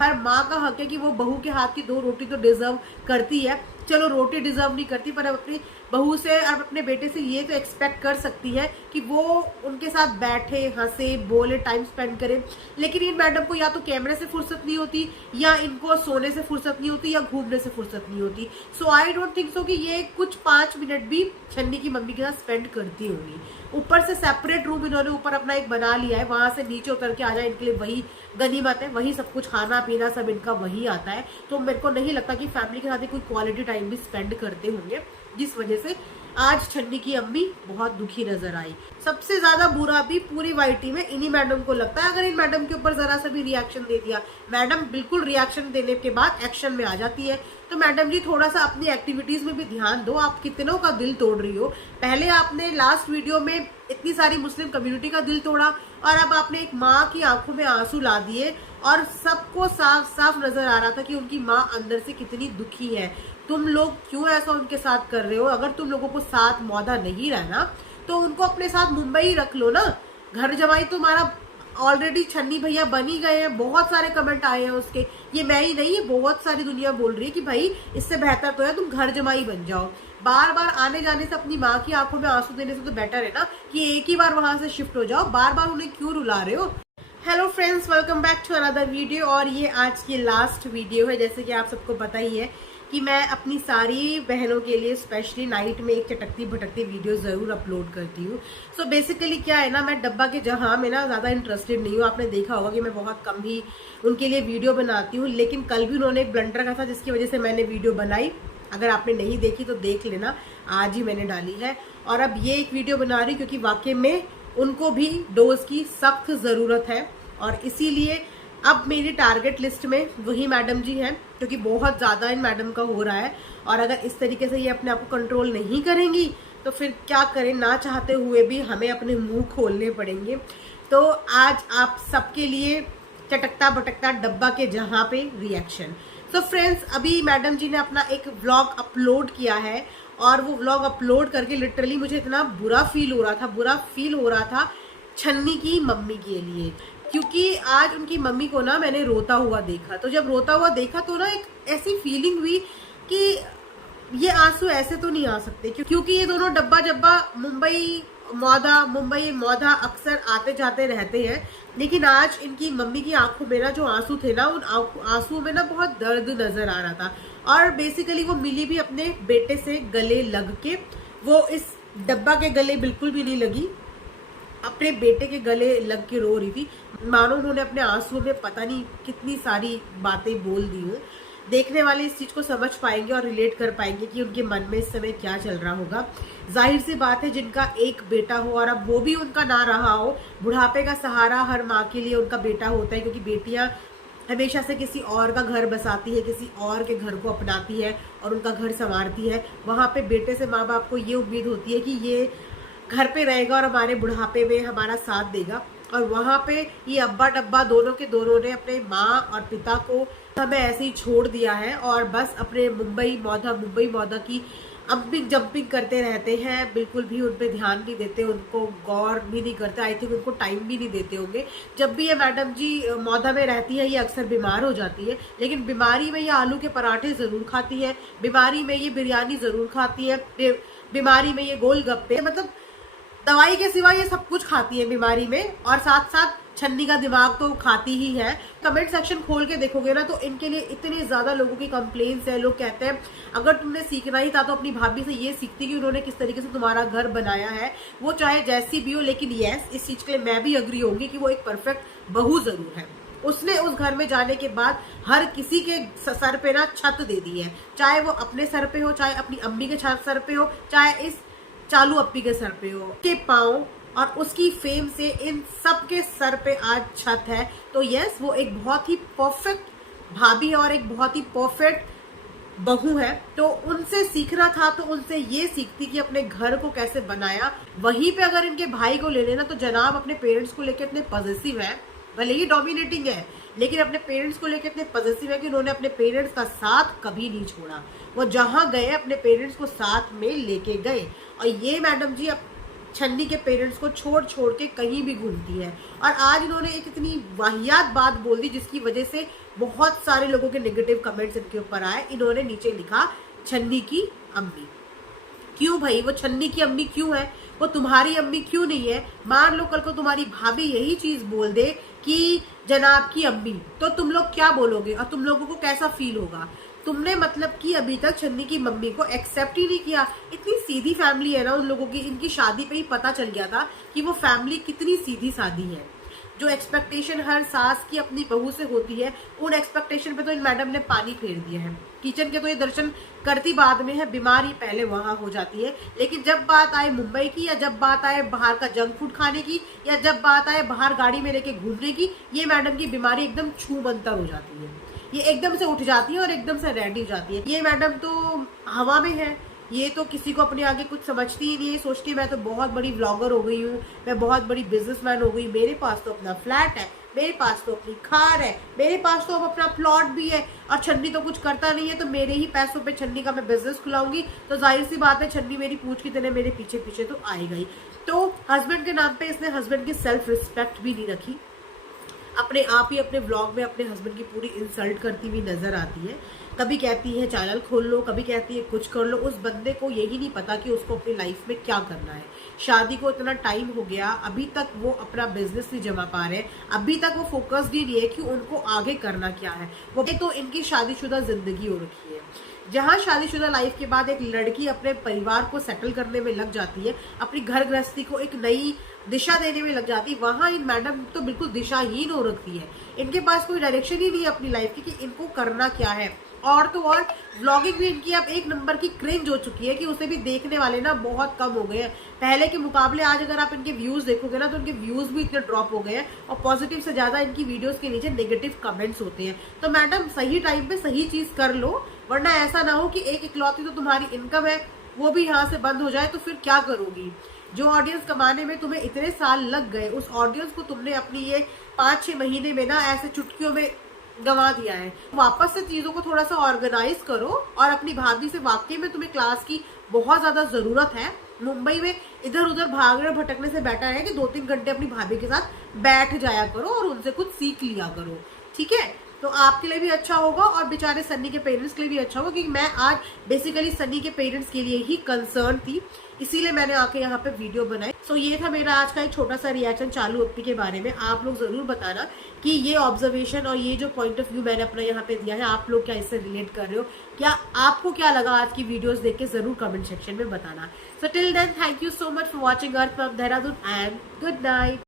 हर माँ का हक है कि वो बहू के हाथ की 2 रोटी तो डिजर्व करती है। चलो रोटी डिजर्व नहीं करती, पर अपनी बहू से और अपने बेटे से ये तो एक्सपेक्ट कर सकती है कि वो उनके साथ बैठे, हंसे, बोले, टाइम स्पेंड करे। लेकिन इन मैडम को या तो कैमरे से फुर्सत नहीं होती, या इनको सोने से फुर्सत नहीं होती, या घूमने से फुर्सत नहीं होती। सो आई डोंट थिंक सो कि ये कुछ 5 मिनट भी छन्नी की मम्मी के साथ स्पेंड करती होंगी। ऊपर से सेपरेट रूम इन्होंने ऊपर अपना एक बना लिया है, वहां से नीचे उतर के आ जाए इनके लिए वही गनीमत है, वही सब कुछ, खाना पीना सब इनका वही आता है। तो मेरे को नहीं लगता कि फैमिली के साथ कोई क्वालिटी टाइम भी स्पेंड करते होंगे, जिस वजह से आज छन्नी की अम्मी बहुत दुखी नजर आई। सबसे ज्यादा बुरा भी पूरी वाईटी में इन्हीं मैडम को लगता है। अगर इन मैडम के ऊपर जरा सा भी रिएक्शन दे दिया, मैडम बिल्कुल रिएक्शन देने के बाद एक्शन में आ जाती है। तो मैडम जी थोड़ा सा अपनी एक्टिविटीज में भी ध्यान दो। आप कितनों का दिल तोड़ रही हो। पहले आपने लास्ट वीडियो में इतनी सारी मुस्लिम कम्युनिटी का दिल तोड़ा, और अब आपने एक माँ की आंखों में आंसू ला दिए, और सबको साफ साफ नजर आ रहा था कि उनकी माँ अंदर से कितनी दुखी है। तुम लोग क्यों ऐसा उनके साथ कर रहे हो? अगर तुम लोगों को साथ मौदा नहीं रहना तो उनको अपने साथ मुंबई रख लो ना। घर जमाई तुम्हारा ऑलरेडी छन्नी भैया बन ही गए हैं। बहुत सारे कमेंट आए हैं उसके, ये मैं ही नहीं, ये बहुत सारी दुनिया बोल रही है कि भाई इससे बेहतर तो है तुम घर जमाई बन जाओ। बार बार आने जाने से, अपनी माँ की आंखों में आंसू देने से तो बेटर है ना कि एक ही बार वहां से शिफ्ट हो जाओ। बार बार उन्हें क्यों रुला रहे हो? Hello friends, welcome back to another video. और ये आज की लास्ट वीडियो है। जैसे कि आप सबको पता ही है कि मैं अपनी सारी बहनों के लिए स्पेशली नाइट में एक चटकती भटकती वीडियो जरूर अपलोड करती हूँ। सो बेसिकली क्या है ना, मैं डब्बा के जहां में ना ज्यादा इंटरेस्टेड नहीं हूँ। आपने देखा होगा कि मैं बहुत कम ही उनके लिए वीडियो बनाती हूँ। लेकिन कल भी उन्होंने एक ब्लंडर कहा था जिसकी वजह से मैंने वीडियो बनाई। अगर आपने नहीं देखी तो देख लेना, आज ही मैंने डाली है। और अब ये एक वीडियो बना रही क्योंकि वाकई में उनको भी डोज की सख्त जरूरत है, और इसीलिए अब मेरी टारगेट लिस्ट में वही मैडम जी हैं, क्योंकि बहुत ज्यादा इन मैडम का हो रहा है। और अगर इस तरीके से ये अपने आप को कंट्रोल नहीं करेंगी तो फिर क्या करें, ना चाहते हुए भी हमें अपने मुंह खोलने पड़ेंगे। तो आज आप सबके लिए चटकता भटकता डब्बा के जहां पे रिएक्शन। तो फ्रेंड्स, अभी मैडम जी ने अपना एक व्लॉग अपलोड किया है, और वो व्लॉग अपलोड करके लिटरली मुझे इतना बुरा फील हो रहा था छन्नी की मम्मी के लिए। क्योंकि आज उनकी मम्मी को ना मैंने रोता हुआ देखा। तो जब रोता हुआ देखा तो ना एक ऐसी फीलिंग हुई कि ये आंसू ऐसे तो नहीं आ सकते, क्योंकि ये दोनों डब्बा जब्बा मुंबई मौधा अक्सर आते जाते रहते हैं। लेकिन आज इनकी मम्मी की आंखों में ना जो आंसू थे ना, उन आंसुओं में ना बहुत दर्द नजर आ रहा था। और बेसिकली वो मिली भी अपने बेटे से गले लग के। वो इस डब्बा के गले बिल्कुल भी नहीं लगी, अपने बेटे के गले लग के रो रही थी। मानो उन्होंने अपने आंसुओं में पता नहीं कितनी सारी बातें बोल दी हो। देखने वाले इस चीज को समझ पाएंगे और रिलेट कर पाएंगे कि उनके मन में इस समय क्या चल रहा होगा। जाहिर सी बात है, जिनका एक बेटा हो और अब वो भी उनका ना रहा हो, बुढ़ापे का सहारा हर माँ के लिए उनका बेटा होता है। क्योंकि बेटियां हमेशा से किसी और का घर बसाती है, किसी और के घर को अपनाती है और उनका घर संवारती है। वहां पे बेटे से माँ बाप को ये उम्मीद होती है कि ये घर पे रहेगा और हमारे बुढ़ापे में हमारा साथ देगा। और वहां पे ये अब्बा डब्बा दोनों के दोनों ने अपने माँ और पिता को हमें ऐसे ही छोड़ दिया है, और बस अपने मुंबई मौधा की अम्पिंग जंपिंग करते रहते हैं। बिल्कुल भी उन पे ध्यान नहीं देते, उनको गौर भी नहीं करते। आई थिंक उनको टाइम भी नहीं देते होंगे। जब भी ये मैडम जी मौधा में रहती है, ये अक्सर बीमार हो जाती है। लेकिन बीमारी में ये आलू के पराठे जरूर खाती है, बीमारी में ये बिरयानी जरूर खाती है, बीमारी में ये गोलगप्पे, मतलब दवाई के सिवा ये सब कुछ खाती है बीमारी में। और साथ साथ छन्नी का दिमाग तो खाती ही है। कमेंट सेक्शन खोल के देखोगे ना तो इनके लिए इतने ज्यादा लोगों की कंप्लेंट्स है। लोग कहते हैं अगर तुमने सीखना ही था तो अपनी भाभी से ये सीखती कि उन्होंने किस तरीके से तुम्हारा घर बनाया है, वो चाहे जैसी भी हो। लेकिन यस, इस चीज के लिए मैं भी अग्री होंगी कि वो एक परफेक्ट बहू जरूर है। उसने उस घर में जाने के बाद हर किसी के सर पे ना छत दे दी है, चाहे वो अपने सर पे हो, चाहे अपनी अम्मी के सर पे हो, चाहे इस चालू अप्पी के सर पे हो। के पाँव और उसकी फेम से इन सब के सर पे आज छत है। तो यस, वो एक बहुत ही परफेक्ट भाभी और एक बहुत ही परफेक्ट बहू है। तो उनसे सीखना था तो उनसे ये सीखती कि अपने घर को कैसे बनाया। वहीं पे अगर इनके भाई को ले लेना तो जनाब अपने पेरेंट्स को लेकर इतने पॉजिटिव है, भले ही डोमिनेटिंग है, लेकिन अपने पेरेंट्स को लेकर इतने पॉजिटिव है कि उन्होंने अपने पेरेंट्स का साथ कभी नहीं छोड़ा। वो जहां गए अपने पेरेंट्स को साथ में लेके गए। और ये मैडम जी अब छन्नी के पेरेंट्स को छोड़ छोड़ के कहीं भी घूमती है। और आज इन्होंने एक इतनी वाहियात बात बोल दी जिसकी वजह से बहुत सारे लोगों के नेगेटिव कमेंट्स इनके ऊपर आए। इन्होंने नीचे लिखा छन्नी की अम्मी। क्यों भाई, वो छन्नी की अम्मी क्यों है? वो तुम्हारी अम्मी क्यों नहीं है? मान लो कल को तुम्हारी भाभी यही चीज बोल दे कि जनाब की अम्मी, तो तुम लोग क्या बोलोगे और तुम लोगों को कैसा फील होगा? तुमने मतलब कि अभी तक छन्नी की मम्मी को एक्सेप्ट ही नहीं किया। इतनी सीधी फैमिली है ना उन लोगों की, इनकी शादी पे ही पता चल गया था कि वो फैमिली कितनी सीधी सादी है। जो एक्सपेक्टेशन हर सास की अपनी बहू से होती है, उन एक्सपेक्टेशन पे तो इन मैडम ने पानी फेर दिया है। किचन के तो ये दर्शन करती बाद में है, बीमारी पहले वहां हो जाती है। लेकिन जब बात आए मुंबई की, या जब बात आए बाहर का जंक फूड खाने की, या जब बात आए बाहर गाड़ी में लेके घूमने की, ये मैडम की बीमारी एकदम छूमंतर हो जाती है। ये एकदम से उठ जाती है और एकदम से रेडी हो जाती है। ये मैडम तो हवा में है। ये तो किसी को अपने आगे कुछ समझती ही नहीं है, सोचती मैं तो बहुत बड़ी व्लॉगर हो गई हूँ, मैं बहुत बड़ी बिजनेसमैन हो गई, मेरे पास तो अपना फ्लैट है, मेरे पास तो अपनी कार है, मेरे पास तो अब अपना प्लॉट भी है, और छन्नी तो कुछ करता नहीं है, तो मेरे ही पैसों पे छन्नी का मैं बिजनेस खुलाऊंगी, तो जाहिर सी बात है छन्नी मेरी पूछ की तरह मेरे पीछे पीछे तो आएगा ही। तो हस्बैंड के नाम पे इसने हस्बैंड की सेल्फ रिस्पेक्ट भी नहीं रखी। अपने आप ही अपने व्लॉग में अपने हस्बैंड की पूरी इंसल्ट करती हुई नजर आती है। कभी कहती है चैनल खोल लो, कभी कहती है कुछ कर लो। उस बंदे को यही नहीं पता कि उसको अपनी लाइफ में क्या करना है। शादी को इतना टाइम हो गया, अभी तक वो अपना बिजनेस नहीं जमा पा रहे, अभी तक वो फोकस्ड ही नहीं है कि उनको आगे करना क्या है। वो तो इनकी शादीशुदा जिंदगी हो रखी है, जहाँ शादीशुदा लाइफ के बाद एक लड़की अपने परिवार को सेटल करने में लग जाती है, अपनी घर गृहस्थी को एक नई दिशा देने में लग जाती है, वहां इन मैडम तो बिल्कुल दिशाहीन हो रखी है। इनके पास कोई डायरेक्शन ही नहीं है अपनी लाइफ की कि इनको करना क्या है। और तो और व्लॉगिंग भी इनकी अब एक नंबर की क्रिंज हो चुकी है कि उसे भी देखने वाले ना बहुत कम हो गए हैं। पहले के मुकाबले आज अगर आप इनके व्यूज देखोगे ना, तो इनके व्यूज भी इतने ड्रॉप हो गए हैं, और पॉजिटिव से ज्यादा इनकी वीडियोस के नीचे नेगेटिव कमेंट्स होते हैं। तो मैडम सही टाइम पे सही चीज कर लो, वरना ऐसा ना हो कि एक इकलौती तो तुम्हारी इनकम है वो भी यहाँ से बंद हो जाए, तो फिर क्या करोगी? जो ऑडियंस कमाने में तुम्हें इतने साल लग गए, उस ऑडियंस को तुमने अपनी ये 5-6 महीने में ना ऐसे चुटकियों में गंवा दिया है। वापस से चीजों को थोड़ा सा ऑर्गेनाइज करो, और अपनी भाभी से वाकई में तुम्हें क्लास की बहुत ज्यादा जरूरत है। मुंबई में इधर उधर भागने भटकने से बेटर है कि 2-3 घंटे अपनी भाभी के साथ बैठ जाया करो और उनसे कुछ सीख लिया करो, ठीक है? तो आपके लिए भी अच्छा होगा और बेचारे सन्नी के पेरेंट्स के लिए भी अच्छा होगा, क्योंकि मैं आज बेसिकली सन्नी के पेरेंट्स के लिए ही कंसर्न थी, इसीलिए मैंने आके यहाँ पे वीडियो बनाई। सो ये था मेरा आज का एक छोटा सा रिएक्शन चालू अप्पी के बारे में। आप लोग जरूर बताना कि ये ऑब्जर्वेशन और ये जो पॉइंट ऑफ व्यू मैंने अपना यहाँ पे दिया है, आप लोग क्या इससे रिलेट कर रहे हो, क्या आपको क्या लगा आज की वीडियोस देख के, जरूर कमेंट सेक्शन में बताना। So till then, thank you so much for watching Arth from Dehradun and good night.